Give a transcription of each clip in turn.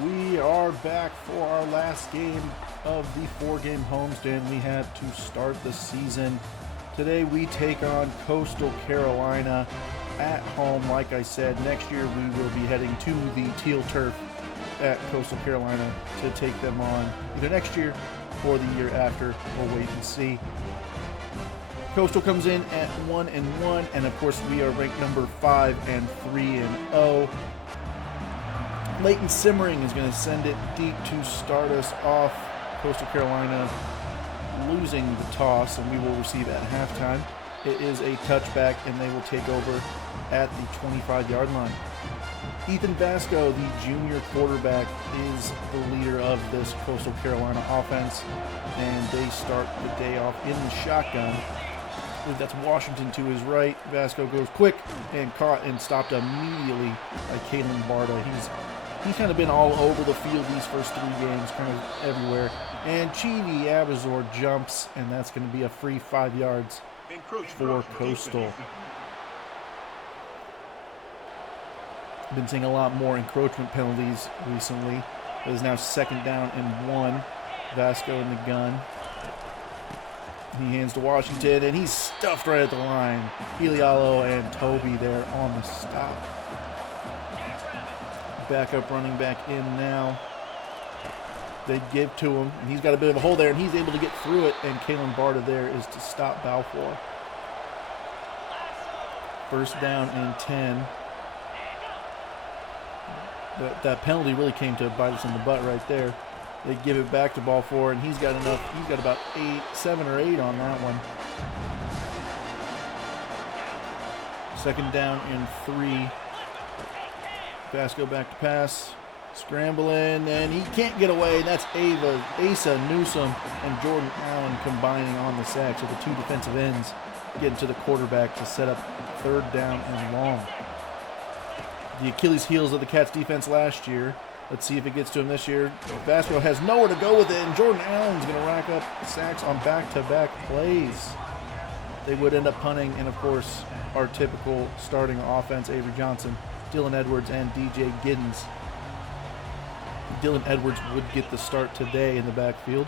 We are back for our last game of the four-game homestand we had to start the season. Today we take on Coastal Carolina at home. Like I said, next year we will be heading to the teal turf at Coastal Carolina to take them on either next year or the year after. We'll wait and see. Coastal comes in at 1-1, and of course we are ranked number 5 and 3-0. Leighton Simmering is going to send it deep to start us off. Coastal Carolina losing the toss, and we will receive at halftime. It is a touchback, and they will take over at the 25-yard line. Ethan Vasco, the junior quarterback, is the leader of this Coastal Carolina offense, and they start the day off in the shotgun. I believe that's Washington to his right. Vasco goes quick and caught and stopped immediately by Kalen Barta. He's kind of been all over the field these first 3 games, kind of everywhere. And Chivi Abazor jumps, and that's going to be a free 5 yards for Coastal. Been seeing a lot more encroachment penalties recently. It is now 2nd down and 1. Vasco in the gun. He hands to Washington, and he's stuffed right at the line. Ilialo and Toby there on the stop. Backup running back in now. They give to him, and he's got a bit of a hole there, and he's able to get through it, and Kalen Barta there is to stop Balfour. 1st down and 10. That penalty really came to bite us in the butt right there. They give it back to Balfour, and he's got enough. He's got about 7 or 8 on that one. 2nd down and 3. Vasco back to pass, scrambling, and he can't get away. That's Asa Newsom and Jordan Allen combining on the sack. So the 2 defensive ends getting to the quarterback to set up 3rd down and long. The Achilles heels of the Cats defense last year. Let's see if it gets to him this year. Vasco has nowhere to go with it, and Jordan Allen's going to rack up sacks on back-to-back plays. They would end up punting, and of course, our typical starting offense, Avery Johnson, Dylan Edwards, and DJ Giddens. Dylan Edwards would get the start today in the backfield.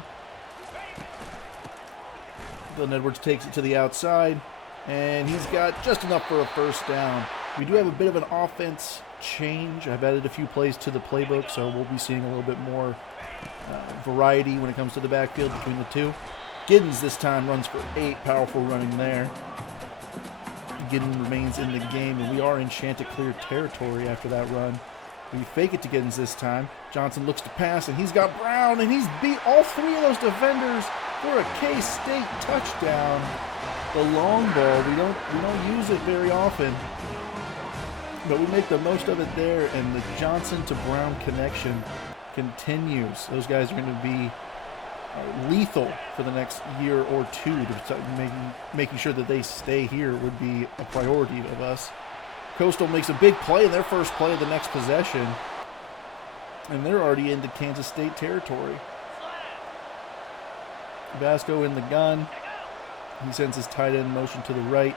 Dylan Edwards takes it to the outside, and he's got just enough for a 1st down. We do have a bit of an offense change. I've added a few plays to the playbook, so we'll be seeing a little bit more variety when it comes to the backfield between the 2. Giddens this time runs for 8, powerful running there. Giddens remains in the game, and we are in Chanticleer territory after that run. We fake it to Giddens this time. Johnson looks to pass, and he's got Brown, and he's beat all 3 of those defenders for a K-State touchdown. The long ball, we don't use it very often, but we make the most of it there, and the Johnson to Brown connection continues. Those guys are going to be lethal for the next year or 2. To making sure that they stay here would be a priority of us. Coastal makes a big play in their first play of the next possession, and they're already into Kansas State territory. Vasco in the gun. He sends his tight end motion to the right.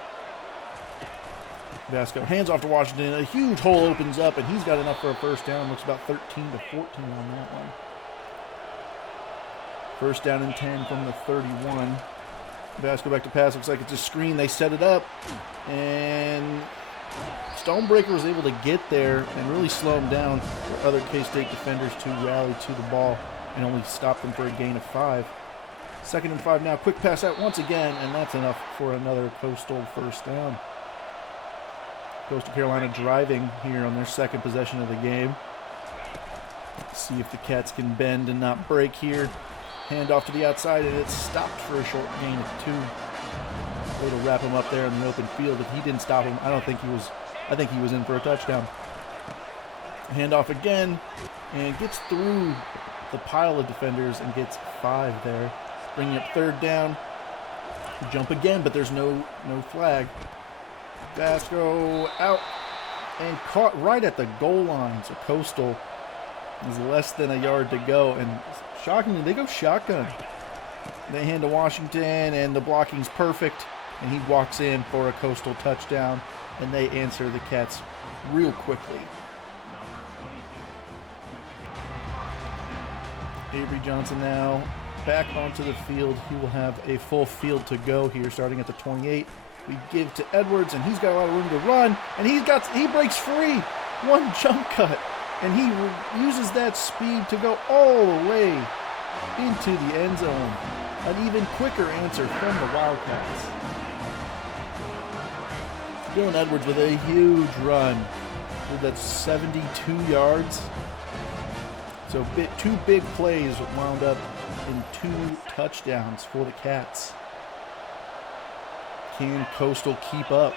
Vasco hands off to Washington. A huge hole opens up, and he's got enough for a 1st down. Looks about 13 to 14 on that one. 1st down and 10 from the 31. Vasco back to pass. Looks like it's a screen. They set it up, and Stonebreaker was able to get there and really slow him down for other K-State defenders to rally to the ball and only stop them for a gain of 5. 2nd and 5 now. Quick pass out once again, and that's enough for another Coastal 1st down. Coastal Carolina driving here on their 2nd possession of the game. See if the Cats can bend and not break here. Hand off to the outside, and it's stopped for a short gain of 2. Way to wrap him up there in the open field. If he didn't stop him, I think he was in for a touchdown. Hand off again, and gets through the pile of defenders and gets 5 there. Bringing up 3rd down. Jump again, but there's no flag. Vasco out and caught right at the goal line. So Coastal is less than a yard to go, and shockingly, they go shotgun. They hand to Washington, and the blocking's perfect, and he walks in for a Coastal touchdown, and they answer the Cats real quickly. Avery Johnson now back onto the field. He will have a full field to go here, starting at the 28. We give to Edwards, and he's got a lot of room to run, and he breaks free. One jump cut, and he uses that speed to go all the way into the end zone. An even quicker answer from the Wildcats. Dylan Edwards with a huge run. That's 72 yards. So two big plays wound up in 2 touchdowns for the Cats. Can Coastal keep up?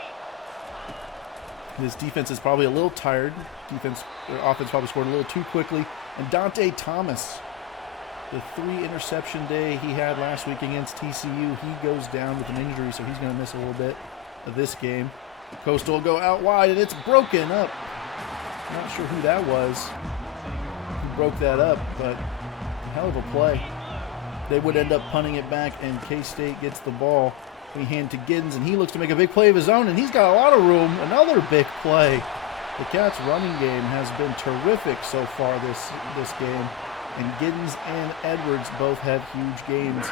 This defense is probably a little tired. Offense probably scored a little too quickly. And Dante Thomas, the 3 interception day he had last week against TCU, he goes down with an injury, so he's going to miss a little bit of this game. Coastal will go out wide, and it's broken up. Not sure who that was who broke that up, but hell of a play. They would end up punting it back, and K-State gets the ball. We hand to Giddens, and he looks to make a big play of his own, and he's got a lot of room. Another big play. The Cats' running game has been terrific so far this game, and Giddens and Edwards both have huge gains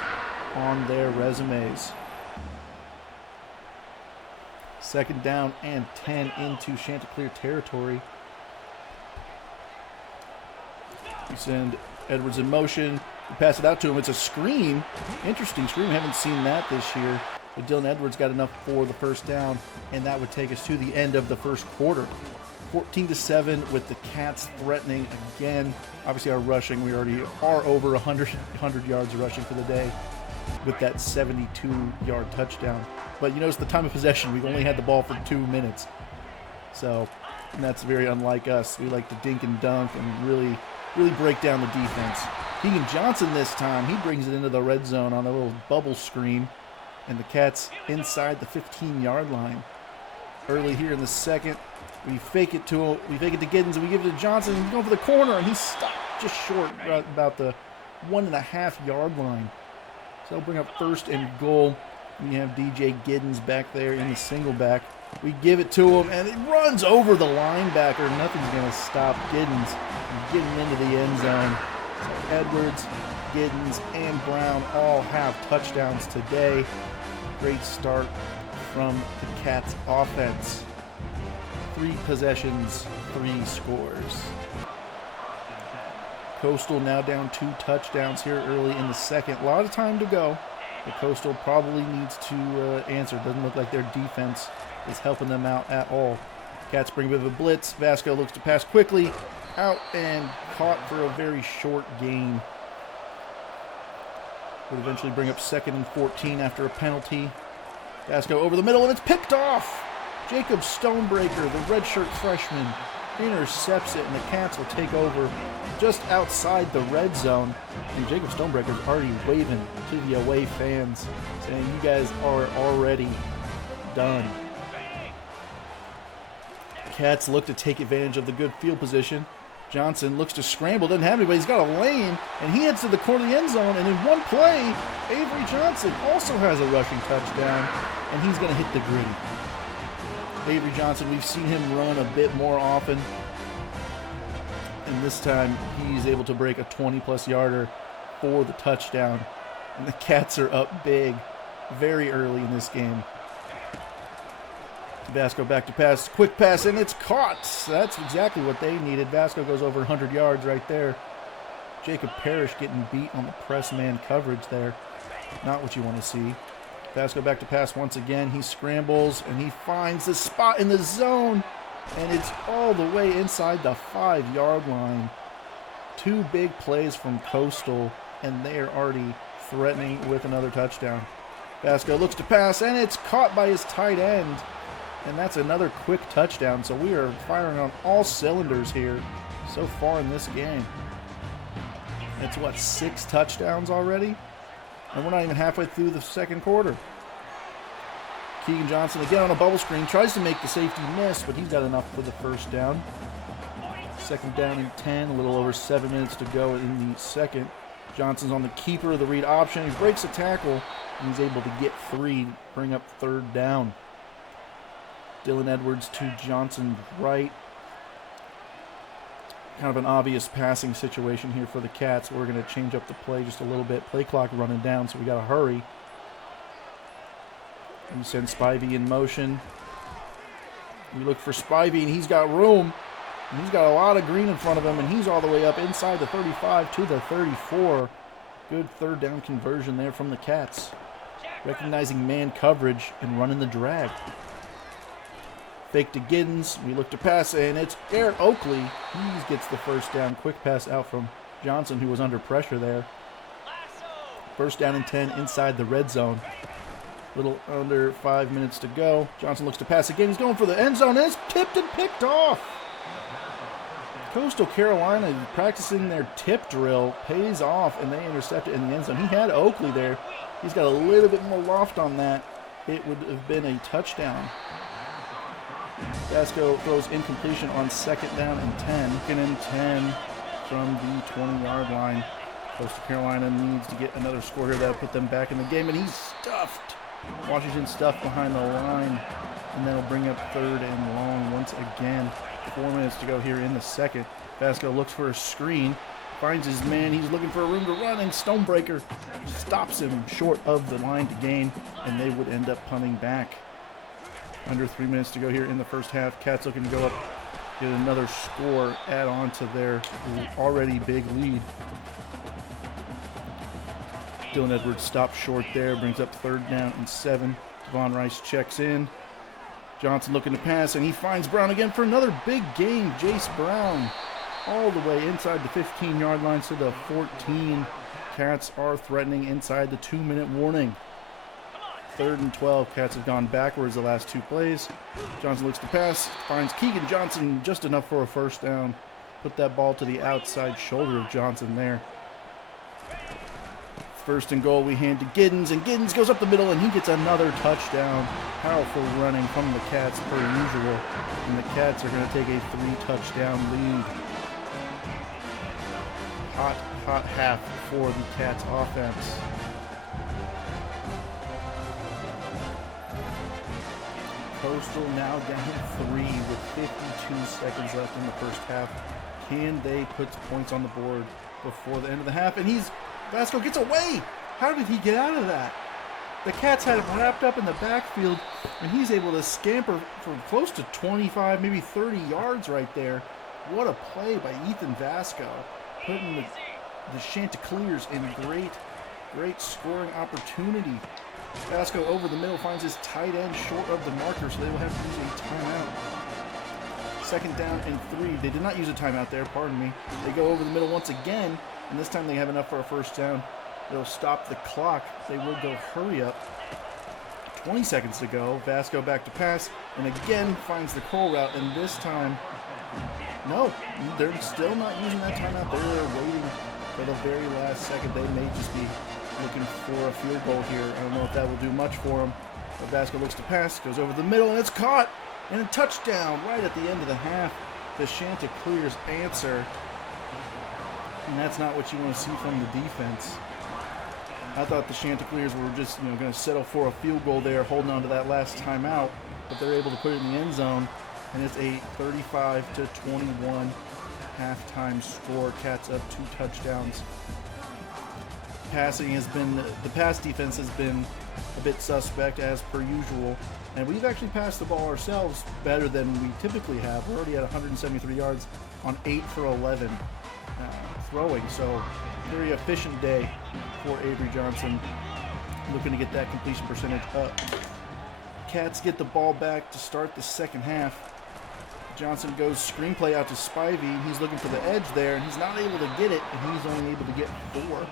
on their resumes. 2nd down and 10 into Chanticleer territory. We send Edwards in motion. We pass it out to him. It's a screen. Interesting screen. We haven't seen that this year. But Dylan Edwards got enough for the 1st down, and that would take us to the end of the 1st quarter. 14-7 with the Cats threatening again. Obviously our rushing, we already are over 100 yards rushing for the day with that 72-yard touchdown. But you notice the time of possession, we've only had the ball for 2 minutes. So, and that's very unlike us. We like to dink and dunk and really break down the defense. Keegan Johnson this time, he brings it into the red zone on a little bubble screen. And the Cats inside the 15-yard line. Early here in the 2nd, we fake it to Giddens, and we give it to Johnson, and he's going for the corner, and he's stopped just short, right about the 1.5-yard line. So they'll bring up 1st and goal. We have DJ Giddens back there in the single back. We give it to him, and it runs over the linebacker. Nothing's going to stop Giddens from getting into the end zone. So Edwards, Giddens, and Brown all have touchdowns today. Great start from the Cats offense. 3 possessions, 3 scores. Coastal now down 2 touchdowns here early in the 2nd. A lot of time to go. The Coastal probably needs to answer. Doesn't look like their defense is helping them out at all. Cats bring a bit of a blitz. Vasco looks to pass quickly. Out and caught for a very short gain. Would eventually bring up 2nd and 14 after a penalty. Vasco over the middle, and it's picked off. Jacob Stonebreaker, the redshirt freshman, intercepts it, and the Cats will take over just outside the red zone. And Jacob Stonebreaker's already waving to the away fans, saying, "You guys are already done." Cats look to take advantage of the good field position. Johnson looks to scramble, doesn't have anybody. He's got a lane, and he heads to the corner of the end zone, and in one play, Avery Johnson also has a rushing touchdown, and he's going to hit the gritty. Avery Johnson, we've seen him run a bit more often, and this time he's able to break a 20-plus yarder for the touchdown, and the Cats are up big very early in this game. Vasco back to pass, quick pass, and it's caught. That's exactly what they needed. Vasco goes over 100 yards right there. Jacob Parrish getting beat on the press man coverage there. Not what you want to see. Vasco back to pass once again. He scrambles, and he finds the spot in the zone, and it's all the way inside the 5-yard line. 2 big plays from Coastal, and they are already threatening with another touchdown. Vasco looks to pass, and it's caught by his tight end. And that's another quick touchdown. So we are firing on all cylinders here so far in this game. It's what, 6 touchdowns already? And we're not even halfway through the 2nd quarter. Keegan Johnson again on a bubble screen. Tries to make the safety miss, but he's got enough for the 1st down. 2nd down and 10. A little over 7 minutes to go in the 2nd. Johnson's on the keeper of the read option. He breaks a tackle, and he's able to get 3, bring up 3rd down. Dylan Edwards to Johnson right. kind of an obvious passing situation here for the Cats. We're going to change up the play just a little bit. Play clock running down, so we got to hurry. We send Spivey in motion. We look for Spivey, and he's got room. He's got a lot of green in front of him, and he's all the way up inside the 35 to the 34. Good third down conversion there from the Cats. Recognizing man coverage and running the drag. Fake to Giddens. We look to pass, and it's Garrett Oakley. He gets the first down. Quick pass out from Johnson, who was under pressure there. First down and 10 inside the red zone. Little under 5 minutes to go. Johnson looks to pass again. He's going for the end zone, and it's tipped and picked off. Coastal Carolina practicing their tip drill pays off, and they intercept it in the end zone. He had Oakley there. He's got a little bit more loft on that. It would have been a touchdown. Vasco throws incompletion on second down and 10. Second and 10 from the 20-yard line. Coastal Carolina needs to get another score here. That'll put them back in the game, and he's stuffed. Washington stuffed behind the line, and that'll bring up third and long once again. 4 minutes to go here in the second. Vasco looks for a screen, finds his man. He's looking for a room to run, and Stonebreaker stops him short of the line to gain, and they would end up punting back. Under 3 minutes to go here in the first half. Cats looking to go up, get another score, add on to their already big lead. Dylan Edwards stops short there, brings up third down and 7. Devon Rice checks in. Johnson looking to pass, and he finds Brown again for another big game. Jace Brown all the way inside the 15-yard line to the 14. Cats are threatening inside the 2-minute warning. Third and 12. Cats have gone backwards the last 2 plays. Johnson looks to pass, finds Keegan Johnson just enough for a first down. Put that ball to the outside shoulder of Johnson there. First and goal, we hand to Giddens, and Giddens goes up the middle, and he gets another touchdown. Powerful running from the Cats per usual, and the Cats are going to take a 3-touchdown lead. Hot half for the Cats offense. Coastal now down 3 with 52 seconds left in the first half. Can they put points on the board before the end of the half? And Vasco gets away. How did he get out of that? The Cats had him wrapped up in the backfield, and he's able to scamper for close to 25, maybe 30 yards right there. What a play by Ethan Vasco, putting the Chanticleers in great scoring opportunity. Vasco over the middle finds his tight end short of the marker, so they will have to use a timeout. Second down and 3. They did not use a timeout there, pardon me. They go over the middle once again, and this time they have enough for a first down. They'll stop the clock. They will go hurry up. 20 seconds to go. Vasco back to pass, and again finds the curl route, and this time, no, they're still not using that timeout. They're waiting for the very last second. They may just be looking for a field goal here. I don't know if that will do much for them. But Vasco looks to pass, goes over the middle, and it's caught, and a touchdown right at the end of the half. The Chanticleers answer, and that's not what you want to see from the defense. I thought the Chanticleers were just going to settle for a field goal there, holding on to that last timeout, but they're able to put it in the end zone, and it's a 35-21 halftime score. Cats up 2 touchdowns. The pass defense has been a bit suspect as per usual, and we've actually passed the ball ourselves better than we typically have. We're already at 173 yards on 8 for 11 throwing, so very efficient day for Avery Johnson, looking to get that completion percentage up. Cats get the ball back to start the second half. Johnson goes screenplay out to Spivey. He's looking for the edge there, and he's not able to get it, and he's only able to get 4.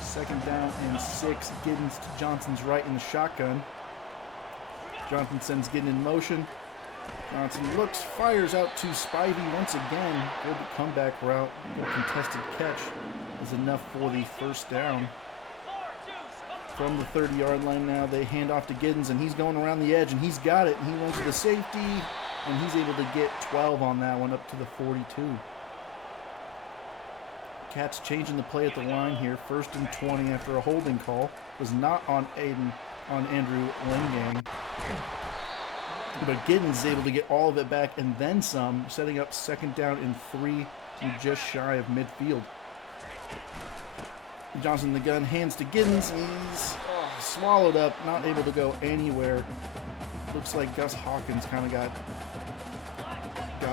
Second down and 6. Giddens to Johnson's right in the shotgun. Johnson sends Giddens in motion. Johnson looks, fires out to Spivey once again. Good comeback route. A contested catch is enough for the first down. From the 30-yard line now, they hand off to Giddens, and he's going around the edge, and he's got it. And he runs to the safety, and he's able to get 12 on that one up to the 42. Cats changing the play at the line here. First and 20 after a holding call. Was not on Andrew Lengang. But Giddens is able to get all of it back and then some, setting up 2nd down and 3 to just shy of midfield. Johnson in the gun, hands to Giddens, and he's swallowed up, not able to go anywhere. Looks like Gus Hawkins kind of got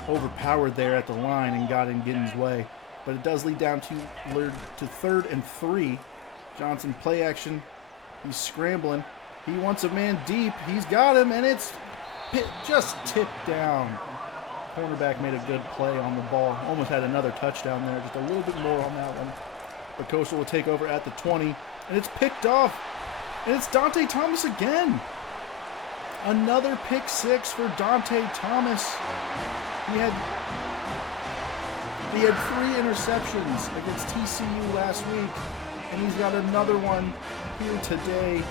overpowered there at the line and got in Giddens' way. But it does lead down to 3rd and 3. Johnson play action. He's scrambling. He wants a man deep. He's got him, and it's just tipped down. Cornerback made a good play on the ball. Almost had another touchdown there. Just a little bit more on that one. But Coastal will take over at the 20, and it's picked off. And it's Dante Thomas again. Another pick 6 for Dante Thomas. He had 3 interceptions against TCU last week, and he's got another one here today.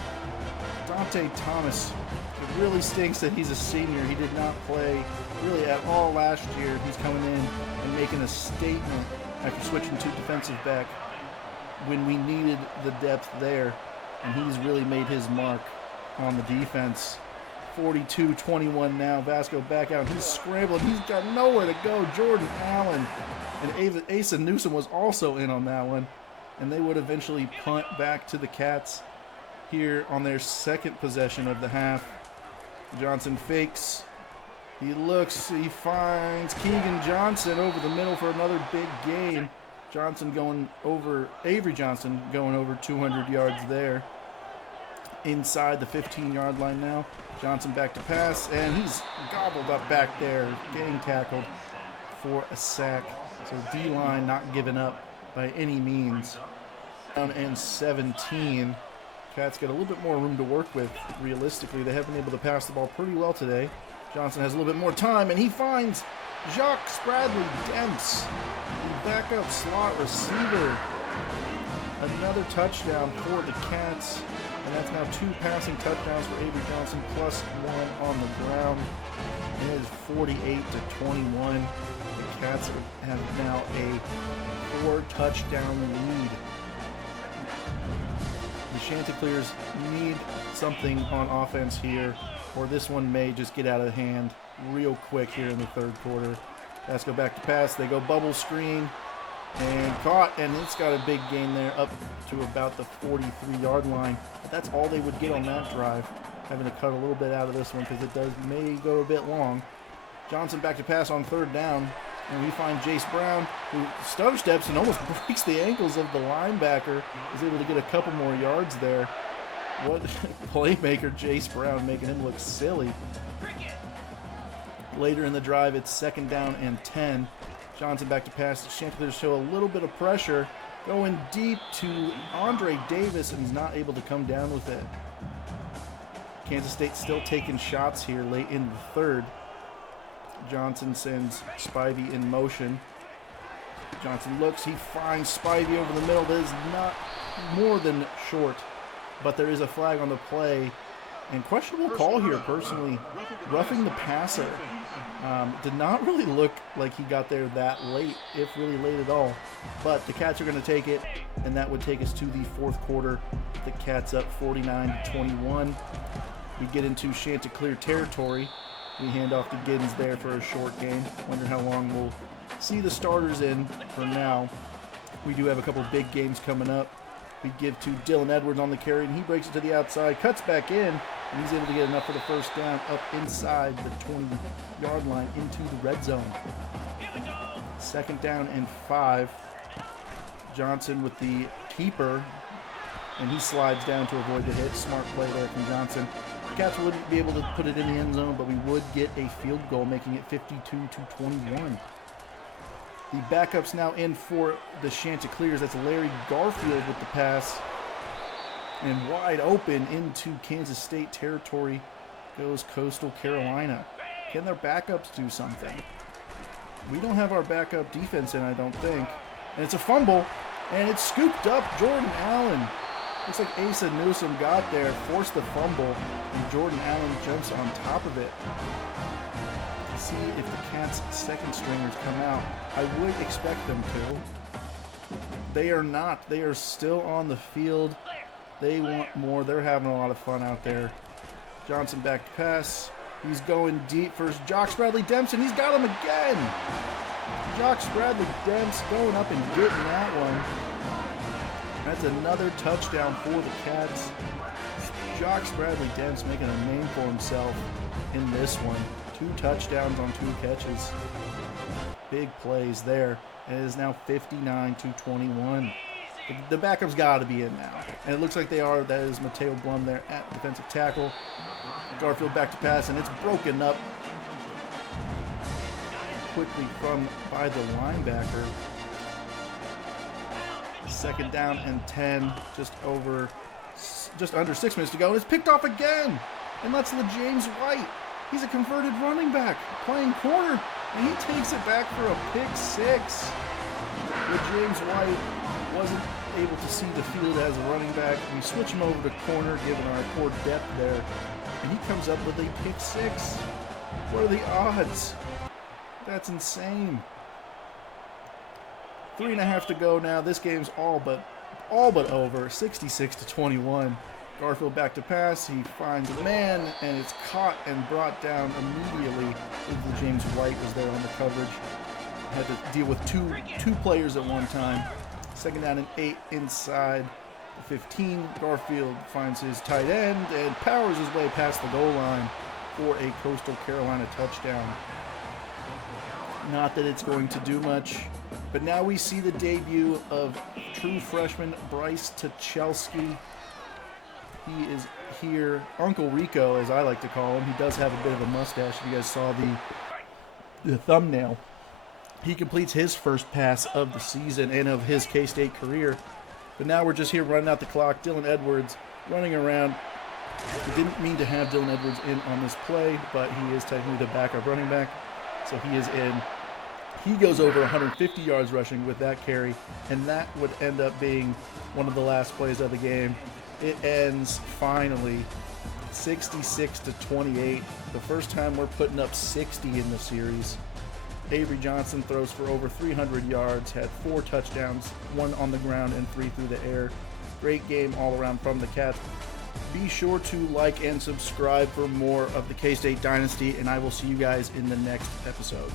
Dante Thomas, it really stinks that he's a senior. He did not play really at all last year. He's coming in and making a statement after switching to defensive back when we needed the depth there, and he's really made his mark on the defense. 42-21 now. Vasco back out. He's scrambling. He's got nowhere to go. Jordan Allen and Asa Newsom was also in on that one, and they would eventually punt back to the Cats here on their 2nd possession of the half. Johnson fakes. He looks. He finds Keegan Johnson over the middle for another big gain. Avery Johnson going over 200 yards there. Inside the 15-yard line now. Johnson back to pass, and he's gobbled up back there, getting tackled for a sack. So D-line not giving up by any means. Down and 17. Cats get a little bit more room to work with. Realistically, they have been able to pass the ball pretty well today. Johnson has a little bit more time, and he finds Jacques Spradley Demps, the backup slot receiver. Another touchdown for the Cats, and that's now 2 passing touchdowns for Avery Johnson plus 1 on the ground. It is 48-21. The Cats have now a 4-touchdown lead. The Chanticleers need something on offense here, or this one may just get out of hand real quick here in the 3rd quarter. Let's go back to pass. They go bubble screen and caught, and it's got a big gain there up to about the 43-yard line. But that's all they would get on that drive. Having to cut a little bit out of this one because it may go a bit long. Johnson back to pass on 3rd down, and we find Jace Brown, who stutter steps and almost breaks the ankles of the linebacker. Is able to get a couple more yards there. What playmaker Jace Brown, making him look silly. Later in the drive, it's 2nd down and 10. Johnson back to pass. The Chanticleers show a little bit of pressure, going deep to Andre Davis, and he's not able to come down with it. Kansas State still taking shots here late in the 3rd. Johnson sends Spivey in motion. Johnson looks. He finds Spivey over the middle. That is not more than short, but there is a flag on the play. And questionable call here, personally. Roughing the passer. Did not really look like he got there that late, if really late at all. But the Cats are going to take it, and that would take us to the 4th quarter. The Cats up 49-21. We get into Chanticleer territory. We hand off to Giddens there for a short game. Wonder how long we'll see the starters in for now. We do have a couple big games coming up. We give to Dylan Edwards on the carry, and he breaks it to the outside, cuts back in, and he's able to get enough for the 1st down up inside the 20-yard line into the red zone. 2nd down and 5. Johnson with the keeper, and he slides down to avoid the hit. Smart play there from Johnson. The Cats wouldn't be able to put it in the end zone, but we would get a field goal, making it 52-21. The backups now in for the Chanticleers. That's Larry Garfield with the pass. And wide open into Kansas State territory goes Coastal Carolina. Can their backups do something? We don't have our backup defense in, I don't think. And it's a fumble, and it's scooped up. Jordan Allen. Looks like Asa Newsom got there, forced the fumble, and Jordan Allen jumps on top of it. See if the Cats' 2nd stringers come out. I would expect them to. They are not. They are still on the field. They want more. They're having a lot of fun out there. Johnson back to pass. He's going deep for Jock Bradley Dempson. He's got him again. Jock Bradley Dempson going up and getting that one. That's another touchdown for the Cats. Jock Bradley Dempson making a name for himself in this one. 2 touchdowns on 2 catches. Big plays there. And it is now 59-21. The backup's got to be in now. And it looks like they are. That is Mateo Blum there at defensive tackle. Garfield back to pass, and it's broken up quickly by the linebacker. 2nd down and 10, just under 6 minutes to go. And it's picked off again. And that's LeJames White. He's a converted running back playing corner, and he takes it back for a pick 6. LeJames White wasn't able to see the field as a running back. We switch him over to corner, given our poor depth there, and he comes up with a pick 6. What are the odds? That's insane. 3.5 to go now. This game's all but over. 66-21. Garfield back to pass. He finds a man, and it's caught and brought down immediately. James White was there on the coverage. Had to deal with two players at one time. 2nd down and 8 inside the 15. Garfield finds his tight end and powers his way past the goal line for a Coastal Carolina touchdown. Not that it's going to do much, but now we see the debut of true freshman Bryce Tuchelski. He is here, Uncle Rico, as I like to call him. He does have a bit of a mustache. If you guys saw the thumbnail, he completes his first pass of the season and of his K-State career. But now we're just here running out the clock. Dylan Edwards running around. We didn't mean to have Dylan Edwards in on this play, but he is technically the backup running back, so he is in. He goes over 150 yards rushing with that carry, and that would end up being one of the last plays of the game. It ends finally 66-28. The first time we're putting up 60 in the series. Avery Johnson throws for over 300 yards, had 4 touchdowns, 1 on the ground and 3 through the air. Great game all around from the Cats. Be sure to like and subscribe for more of the K-State Dynasty, and I will see you guys in the next episode.